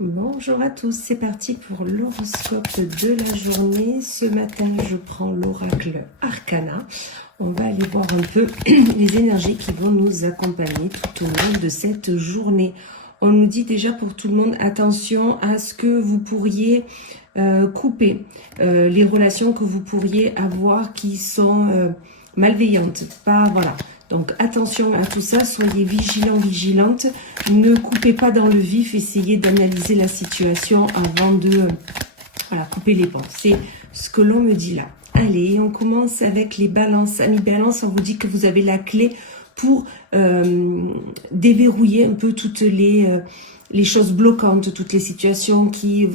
Bonjour à tous, c'est parti pour l'horoscope de la journée. Ce matin, je prends l'oracle Arcana. On va aller voir un peu les énergies qui vont nous accompagner tout au long de cette journée. On nous dit déjà pour tout le monde, attention à ce que vous pourriez couper, les relations que vous pourriez avoir qui sont malveillantes. Pas, voilà. Donc attention à tout ça, soyez vigilants, vigilantes, ne coupez pas dans le vif, essayez d'analyser la situation avant de couper les ponts. C'est ce que l'on me dit là. Allez, on commence avec les balances. Amis balance, on vous dit que vous avez la clé pour déverrouiller un peu toutes les choses bloquantes, toutes les situations qui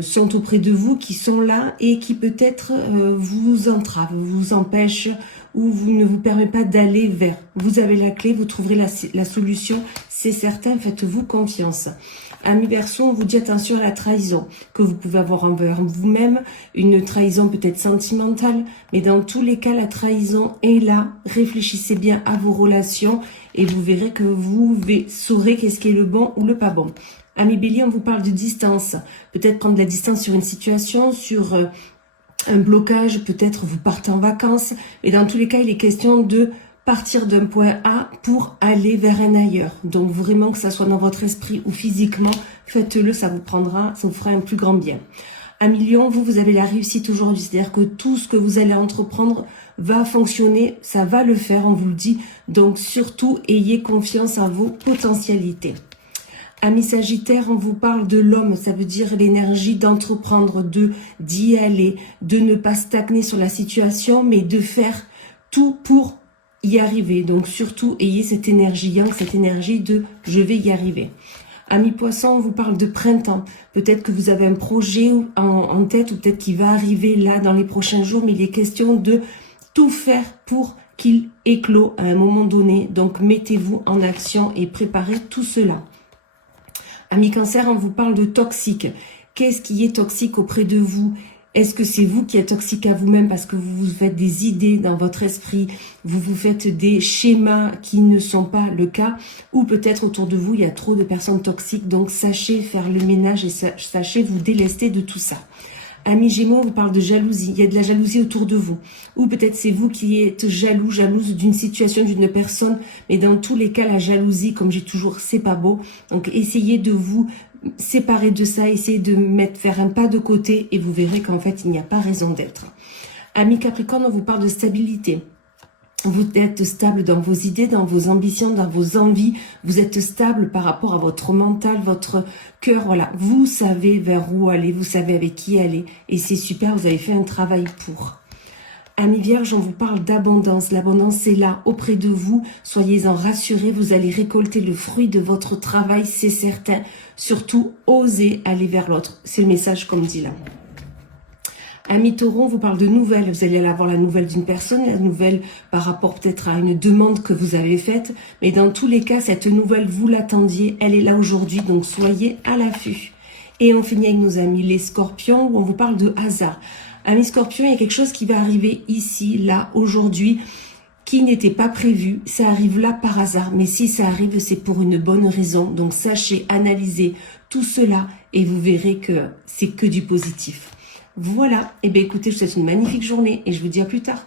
sont auprès de vous, qui sont là et qui peut-être vous entravent, vous empêchent ou ne vous permet pas d'aller vers. Vous avez la clé, vous trouverez la solution, c'est certain, faites-vous confiance. Amis Verseau, on vous dit attention à la trahison que vous pouvez avoir envers vous-même, une trahison peut-être sentimentale, mais dans tous les cas, la trahison est là. Réfléchissez bien à vos relations et vous verrez que vous saurez qu'est-ce qui est le bon ou le pas bon. Amis Bélier, on vous parle de distance. Peut-être prendre de la distance sur une situation, sur un blocage, peut-être vous partez en vacances. Et dans tous les cas, il est question de partir d'un point A pour aller vers un ailleurs. Donc vraiment que ça soit dans votre esprit ou physiquement, faites-le, ça vous fera un plus grand bien. Amis Lion, vous avez la réussite aujourd'hui. C'est-à-dire que tout ce que vous allez entreprendre va fonctionner, ça va le faire, on vous le dit. Donc surtout, ayez confiance en vos potentialités. Amis Sagittaire, on vous parle de l'homme, ça veut dire l'énergie d'entreprendre, d'y aller, de ne pas stagner sur la situation, mais de faire tout pour y arriver. Donc surtout, ayez cette énergie yang, cette énergie de « je vais y arriver ». Amis Poissons, on vous parle de printemps. Peut-être que vous avez un projet en tête ou peut-être qu'il va arriver là dans les prochains jours, mais il est question de tout faire pour qu'il éclot à un moment donné. Donc mettez-vous en action et préparez tout cela. Amis Cancer, on vous parle de toxique. Qu'est-ce qui est toxique auprès de vous? Est-ce que c'est vous qui êtes toxique à vous-même parce que vous vous faites des idées dans votre esprit, vous vous faites des schémas qui ne sont pas le cas, ou peut-être autour de vous, il y a trop de personnes toxiques, donc sachez faire le ménage et sachez vous délester de tout ça. Amis Gémeaux, on vous parle de jalousie. Il y a de la jalousie autour de vous. Ou peut-être c'est vous qui êtes jalouse d'une situation, d'une personne. Mais dans tous les cas, la jalousie, comme j'ai toujours, c'est pas beau. Donc essayez de vous séparer de ça. Essayez de faire un pas de côté et vous verrez qu'en fait, il n'y a pas raison d'être. Amis Capricorne, on vous parle de stabilité. Vous êtes stable dans vos idées, dans vos ambitions, dans vos envies. Vous êtes stable par rapport à votre mental, votre cœur. Voilà, vous savez vers où aller, vous savez avec qui aller. Et c'est super, vous avez fait un travail pour. Amis Vierge, on vous parle d'abondance. L'abondance est là, auprès de vous. Soyez-en rassurés, vous allez récolter le fruit de votre travail, c'est certain. Surtout, osez aller vers l'autre. C'est le message comme dit là. Amis Taureau, on vous parle de nouvelles. Vous allez avoir la nouvelle d'une personne, la nouvelle par rapport peut-être à une demande que vous avez faite. Mais dans tous les cas, cette nouvelle, vous l'attendiez, elle est là aujourd'hui, donc soyez à l'affût. Et on finit avec nos amis les Scorpions, où on vous parle de hasard. Amis Scorpions, il y a quelque chose qui va arriver ici, là, aujourd'hui, qui n'était pas prévu. Ça arrive là par hasard, mais si ça arrive, c'est pour une bonne raison. Donc sachez analyser tout cela et vous verrez que c'est que du positif. Voilà, et bien écoutez, je vous souhaite une magnifique journée et je vous dis à plus tard.